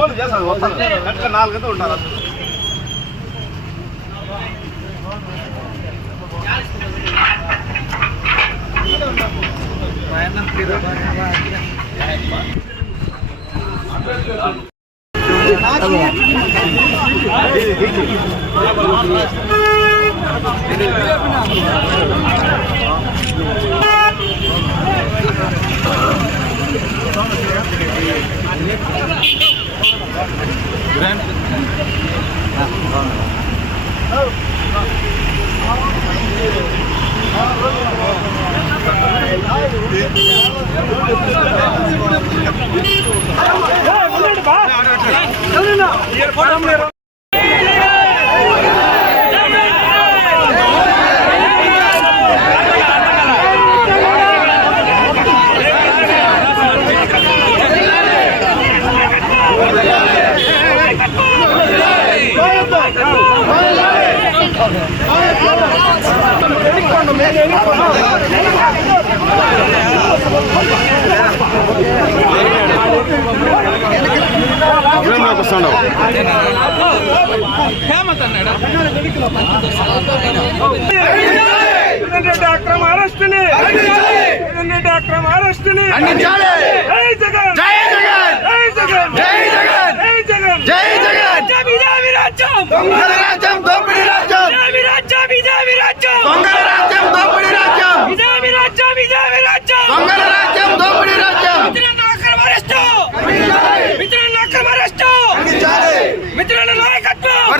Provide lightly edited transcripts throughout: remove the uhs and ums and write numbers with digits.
Phone చేస్తాను కరెక్ట్గా 4 గంటలు ఉంటారు. అక్రమ అరెస్టుని అక్రమ అరెస్టుని మిత్రుల నాయకత్వం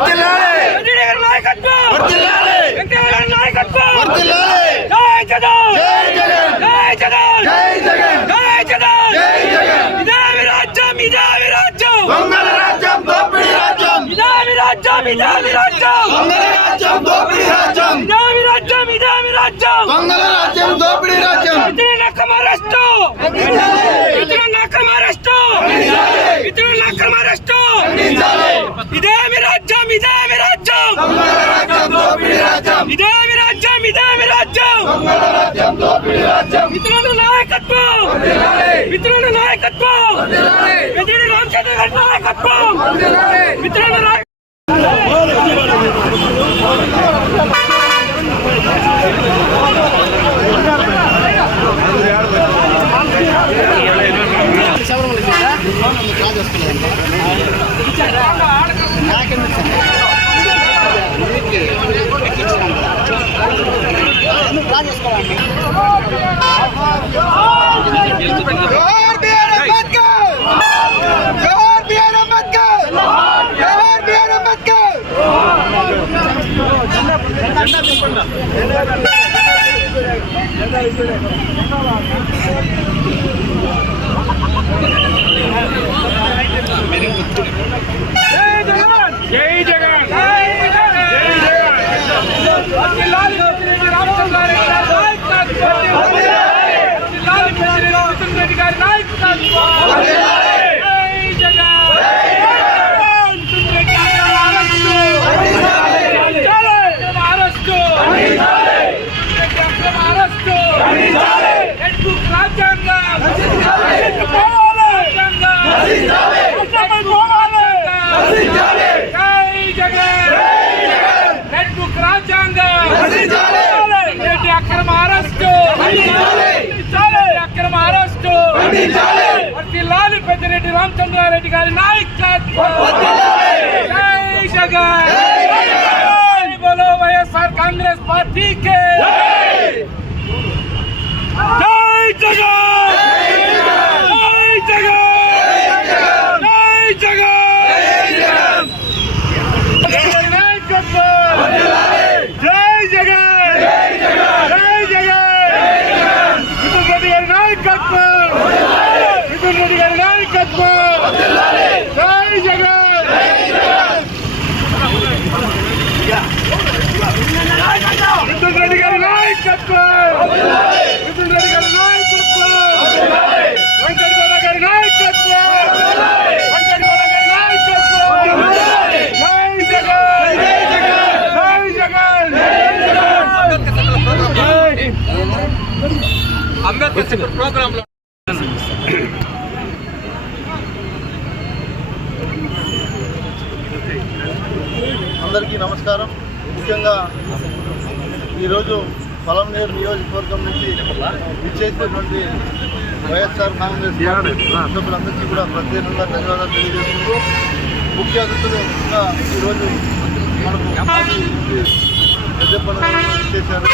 పెద్దిరెడ్డి రామచంద్రారెడ్డి గారి నాయకత్వం జై జగన్ జై బోలో వైఎస్ఆర్ కాంగ్రెస్ పార్టీ కే జై జగన్ జై జగన్ జై జగన్ నాయకత్వం జై జగన్ జై జగన్ మిథున్ రెడ్డి గారి నాయకత్వం మిథున్ రెడ్డి గారి నాయకత్వం జై జగన్ మిథున్ రెడ్డి గారి నాయకత్వం మిథున్ రెడ్డి గారి నాయకత్వం వెంకటగౌడ గారి నాయకత్వం వెంకటగౌడ గారి నాయకత్వం జై జగన్ జై జగన్ అంబేద్కర్ ప్రోగ్రామ్ లో అందరికీ నమస్కారం. ముఖ్యంగా ఈరోజు పొలంనేరు నియోజకవర్గం నుంచి విచ్చేసినటువంటి వైఎస్ఆర్ కాంగ్రెస్ సభ్యులందరికీ కూడా ప్రత్యేకంగా ధన్యవాదాలు తెలియజేస్తూ ముఖ్య అతిథులుగా ఈరోజు మనకు పెద్దపల్లి చేశారు.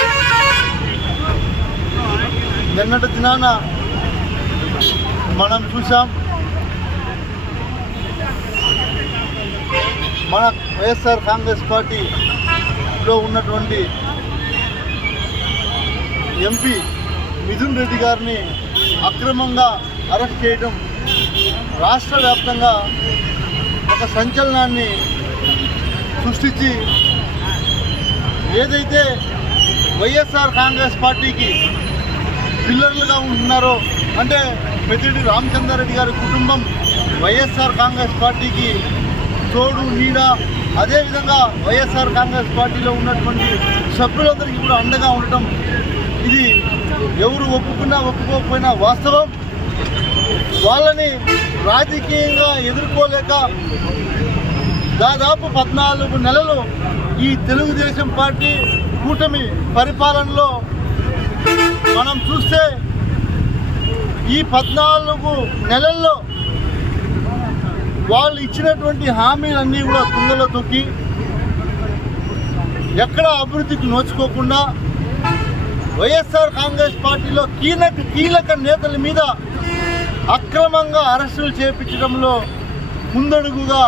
నిన్నటి దినాన మనం చూసాం, మన వైఎస్ఆర్ కాంగ్రెస్ పార్టీలో ఉన్నటువంటి ఎంపీ మిథున్ రెడ్డి గారిని అక్రమంగా అరెస్ట్ చేయడం రాష్ట్ర వ్యాప్తంగా ఒక సంచలనాన్ని సృష్టించి, ఏదైతే వైఎస్ఆర్ కాంగ్రెస్ పార్టీకి పిల్లర్లుగా ఉంటున్నారో, అంటే పెద్దిరెడ్డి రామచంద్రారెడ్డి గారి కుటుంబం వైఎస్ఆర్ కాంగ్రెస్ పార్టీకి తోడు నీడ, అదేవిధంగా వైఎస్ఆర్ కాంగ్రెస్ పార్టీలో ఉన్నటువంటి సభ్యులందరికీ కూడా అండగా ఉండటం, ఇది ఎవరు ఒప్పుకున్నా ఒప్పుకోకపోయినా వాస్తవం. వాళ్ళని రాజకీయంగా ఎదుర్కోలేక దాదాపు 14 నెలలు ఈ తెలుగుదేశం పార్టీ కూటమి పరిపాలనలో మనం చూస్తే, ఈ 14 నెలల్లో వాళ్ళు ఇచ్చినటువంటి హామీలన్నీ కూడా తుంగలో తొక్కి ఎక్కడ అభివృద్ధికి నోచుకోకుండా వైఎస్ఆర్ కాంగ్రెస్ పార్టీలో కీలక నేతల మీద అక్రమంగా అరెస్టులు చేపించడంలో ముందడుగుగా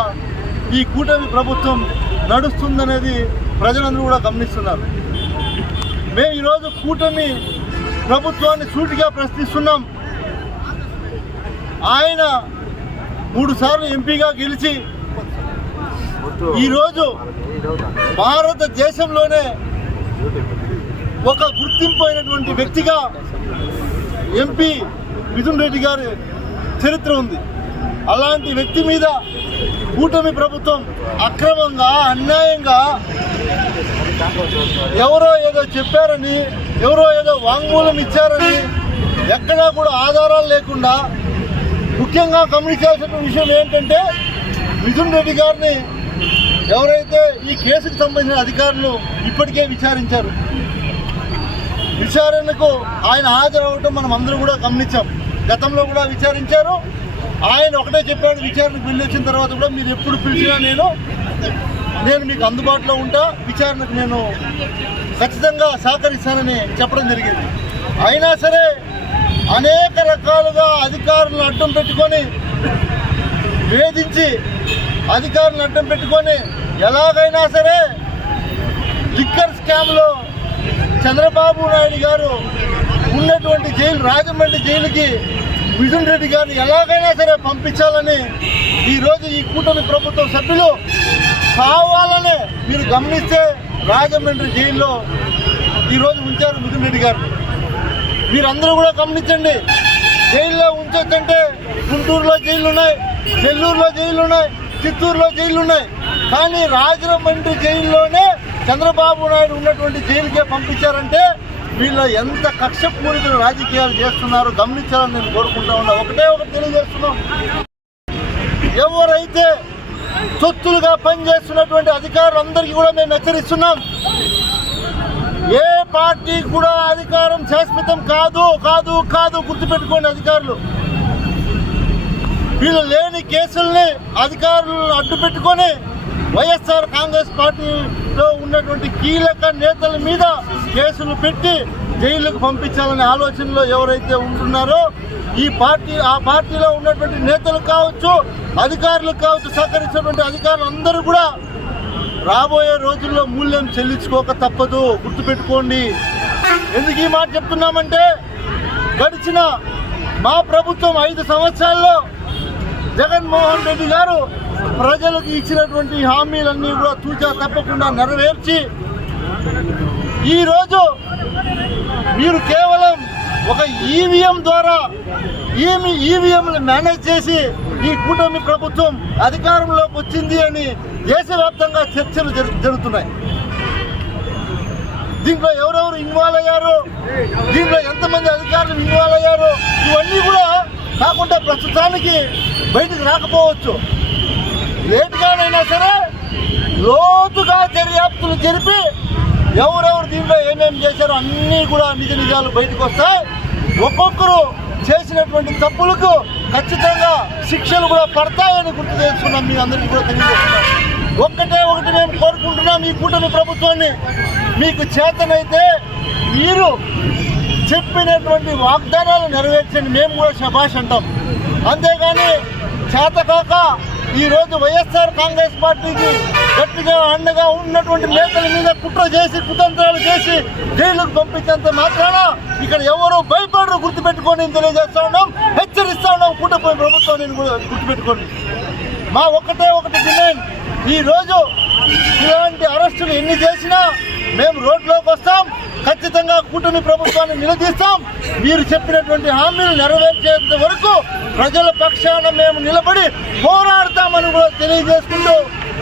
ఈ కూటమి ప్రభుత్వం నడుస్తుందనేది ప్రజలందరూ కూడా గమనిస్తున్నారు. మేము ఈరోజు కూటమి ప్రభుత్వాన్ని సూటిగా ప్రశ్నిస్తున్నాం. ఆయన 3 సార్లు ఎంపీగా గెలిచి ఈరోజు భారతదేశంలోనే ఒక గుర్తింపు అయినటువంటి వ్యక్తిగా ఎంపీ మిథున్ రెడ్డి గారి చరిత్ర ఉంది. అలాంటి వ్యక్తి మీద కూటమి ప్రభుత్వం అక్రమంగా, అన్యాయంగా ఎవరో ఏదో చెప్పారని, ఎవరో ఏదో వాంగ్మూలం ఇచ్చారని, ఎక్కడా కూడా ఆధారాలు లేకుండా, ముఖ్యంగా గమనించాల్సిన విషయం ఏంటంటే, మిథున్ రెడ్డి గారిని ఎవరైతే ఈ కేసుకు సంబంధించిన అధికారులు ఇప్పటికే విచారించారు. విచారణకు ఆయన హాజరవటం మనం అందరూ కూడా గమనించాం. గతంలో కూడా విచారించారు. ఆయన ఒకటే చెప్పాడు, విచారణకు వెళ్ళి వచ్చిన తర్వాత కూడా మీరు ఎప్పుడు పిలిచినా నేను మీకు అందుబాటులో ఉంటా, విచారణకు నేను ఖచ్చితంగా సహకరిస్తానని చెప్పడం జరిగింది. అయినా సరే అనేక రకాలుగా అధికారులను అడ్డం పెట్టుకొని, వేధించి అధికారులను అడ్డం పెట్టుకొని ఎలాగైనా సరే లిక్కర్ స్కామ్లో చంద్రబాబు నాయుడు గారు ఉన్నటువంటి జైలు, రాజమండ్రి జైలుకి మిథున్ రెడ్డి గారిని ఎలాగైనా సరే పంపించాలని ఈరోజు ఈ కూటమి ప్రభుత్వం సభ్యులు కావాలనే, మీరు గమనిస్తే రాజమండ్రి జైల్లో ఈరోజు ఉంచారు మిథున్ రెడ్డి గారిని. మీరందరూ కూడా గమనించండి. జైల్లో ఉంచొచ్చంటే గుంటూరులో జైళ్ళు ఉన్నాయి, నెల్లూరులో జైళ్ళు ఉన్నాయి, చిత్తూరులో జైళ్ళు ఉన్నాయి. కానీ రాజమండ్రి జైల్లోనే చంద్రబాబు నాయుడు ఉన్నటువంటి జైలుకే పంపించారంటే వీళ్ళు ఎంత కక్షపూరిత రాజకీయాలు చేస్తున్నారో గమనించాలని నేను కోరుకుంటా ఉన్నా. ఒకటే తెలియజేస్తున్నాం, ఎవరైతే తొత్తులుగా పనిచేస్తున్నటువంటి అధికారులందరికీ కూడా మేము హెచ్చరిస్తున్నాం. ఏ పార్టీ కూడా అధికారం శాశ్వతం కాదు కాదు కాదు గుర్తుపెట్టుకోండి. అధికారులు వీళ్ళు లేని కేసుల్ని అధికారులను అడ్డు పెట్టుకొని వైఎస్ఆర్ కాంగ్రెస్ పార్టీలో ఉన్నటువంటి కీలక నేతల మీద కేసులు పెట్టి జైలుకు పంపించాలనే ఆలోచనలో ఎవరైతే ఉంటున్నారో ఆ పార్టీలో ఉన్నటువంటి నేతలు కావచ్చు, అధికారులు కావచ్చు, సహకరించినటువంటి అధికారులు అందరూ కూడా రాబోయే రోజుల్లో మూల్యం చెల్లించుకోక తప్పదు, గుర్తుపెట్టుకోండి. ఎందుకు ఈ మాట చెప్తున్నామంటే, గడిచిన మా ప్రభుత్వం 5 సంవత్సరాల్లో జగన్మోహన్ రెడ్డి గారు ప్రజలకు ఇచ్చినటువంటి హామీలన్నీ కూడా తూచా తప్పకుండా నెరవేర్చి ఈరోజు మీరు కేవలం ఒక ఈవీఎం ద్వారా ఈవీఎంలు మేనేజ్ చేసి ఈ కూటమి ప్రభుత్వం అధికారంలోకి వచ్చింది అని దేశవ్యాప్తంగా చర్చలు జరుగుతున్నాయి. దీంట్లో ఎవరెవరు ఇన్వాల్వ్ అయ్యారు, దీంట్లో ఎంతమంది అధికారులు ఇన్వాల్వ్ అయ్యారు, ఇవన్నీ కూడా కాకుండా ప్రస్తుతానికి బయటకు రాకపోవచ్చు. లేట్గానైనా సరే లోతుగా దర్యాప్తులు జరిపి ఎవరెవరు దీంట్లో ఏమేమి చేశారో అన్నీ కూడా నిజ నిజాలు బయటకు వస్తాయి. ఒక్కొక్కరు చేసినటువంటి తప్పులకు ఖచ్చితంగా శిక్షలు కూడా పడతాయని గుర్తు చేసుకున్నాం. మీ అందరికీ కూడా తెలియజేస్తున్నాం. ఒకటి మేము కోరుకుంటున్నాం, ఈ కూటమి ప్రభుత్వాన్ని మీకు చేతనైతే మీరు చెప్పినటువంటి వాగ్దానాలు నెరవేర్చండి, మేము కూడా శభాష్ అంటాం. అంతేగాని చేతకాక ఈరోజు వైఎస్ఆర్ కాంగ్రెస్ పార్టీకి గట్టిగా అండగా ఉన్నటువంటి నేతల మీద కుట్ర చేసి కుతంత్రాలు చేసి జైలుకు పంపించేంత మాత్రాన ఇక్కడ ఎవరో భయపడరు, గుర్తుపెట్టుకొని తెలియజేస్తా ఉన్నాం, హెచ్చరిస్తా ఉన్నాం. కూటమి ప్రభుత్వాన్ని కూడా గుర్తుపెట్టుకోండి. మా ఒకటి డిమాండ్, ఈరోజు ఇలాంటి అరెస్టులు ఎన్ని చేసినా మేము రోడ్లోకి వస్తాం, ఖచ్చితంగా కూటమి ప్రభుత్వాన్ని నిలదీస్తాం. మీరు చెప్పినటువంటి హామీలు నెరవేర్చేంత వరకు ప్రజల పక్షాన మేము నిలబడి పోరాడతామని కూడా తెలియజేసుకుంటూ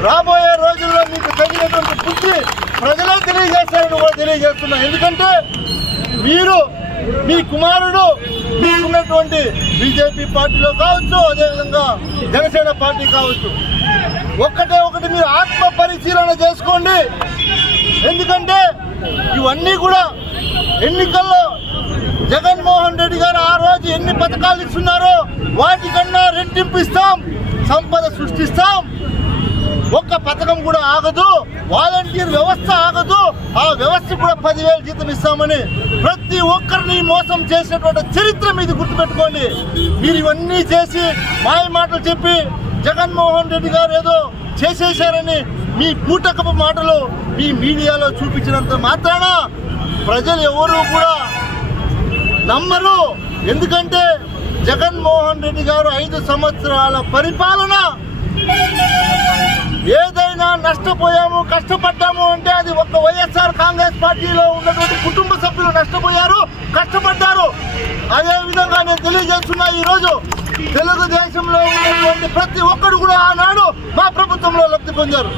రాబోయే రోజుల్లో మీకు తగినటువంటి బుద్ధి ప్రజలే తెలియజేస్తారని కూడా తెలియజేస్తున్నాం. ఎందుకంటే మీరు మీ కుమారుడు మీకున్నటువంటి బీజేపీ పార్టీలో కావచ్చు, అదేవిధంగా జనసేన పార్టీ కావచ్చు, ఒకటి మీరు ఆత్మ పరిశీలన చేసుకోండి. ఎందుకంటే ఇవన్నీ కూడా ఎన్నికల్లో జగన్మోహన్ రెడ్డి గారు ఆ రోజు ఎన్ని పథకాలు ఇస్తున్నారో వాటికన్నా రెట్టింపు ఇస్తాం, సంపద సృష్టిస్తాం. ఒక్క పథకం కూడా ఆగదు, వాలంటీర్ వ్యవస్థ ఆగదు, ఆ వ్యవస్థ కూడా 10,000 జీతం ఇస్తామని ప్రతి ఒక్కరిని మోసం చేసినటువంటి చరిత్ర మీది గుర్తుపెట్టుకోండి. మీరు ఇవన్నీ చేసి మాయ మాటలు చెప్పి జగన్మోహన్ రెడ్డి గారు ఏదో చేసేశారని మీ పూటకపు మాటలు మీ మీడియాలో చూపించినంత మాత్రాన ప్రజలు ఎవరు కూడా నమ్మరు. ఎందుకంటే జగన్మోహన్ రెడ్డి గారు 5 సంవత్సరాల పరిపాలన ఏదైనా నష్టపోయాము కష్టపడ్డాము అంటే అది ఒక్క వైఎస్ఆర్ కాంగ్రెస్ పార్టీలో ఉన్నటువంటి కుటుంబ సభ్యులు నష్టపోయారు, కష్టపడ్డారు. అదేవిధంగా నేను తెలియజేస్తున్నా, ఈరోజు తెలుగుదేశంలో ఉన్నటువంటి ప్రతి ఒక్కరు కూడా ఆనాడు మా ప్రభుత్వంలో లబ్ధి పొందారు.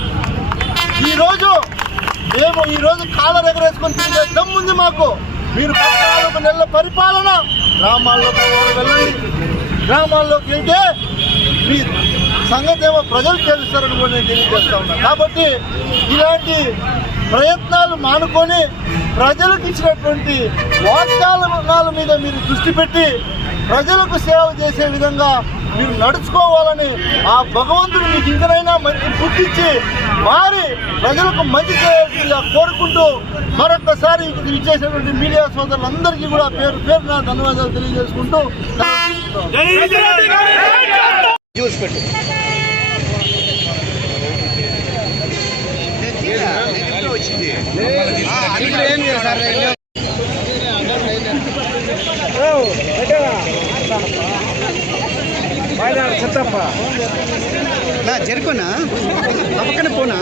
మేము ఈరోజు కాలర్ ఎగరేసుకొని తిరిగే దమ్ముంది మాకు. మీరు 14 నెలల పరిపాలన గ్రామాల్లోకి వెళ్ళండి, గ్రామాల్లోకి వెళ్తే మీ సంగతి ఏమో ప్రజలు తెలుస్తారని కూడా నేను తెలియజేస్తా ఉన్నాను. కాబట్టి ఇలాంటి ప్రయత్నాలు మానుకొని ప్రజలకు ఇచ్చినటువంటి వాగ్దానాల మీద మీరు దృష్టి పెట్టి ప్రజలకు సేవ చేసే విధంగా మీరు నడుచుకోవాలని ఆ భగవంతుడు మీకు ఇంకనైనా మంచి బుద్ధి ఇచ్చి మారి ప్రజలకు మంచి చేయాల్సిందిగా కోరుకుంటూ మరొకసారి ఇచ్చేసినటువంటి మీడియా సోదరులందరికీ కూడా పేరు పేరున ధన్యవాదాలు తెలియజేసుకుంటూ నా జరుకునా పక్కన పోనా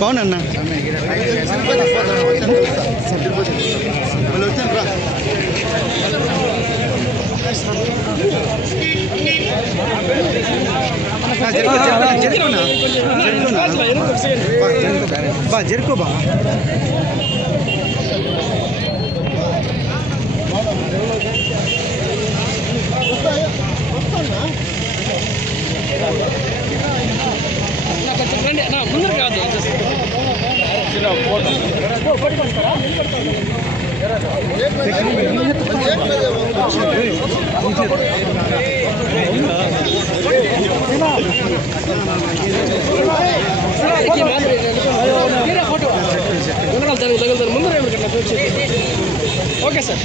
బాగున్నా జరుకు బా ముందర కాదు ముందర ఓకే సార్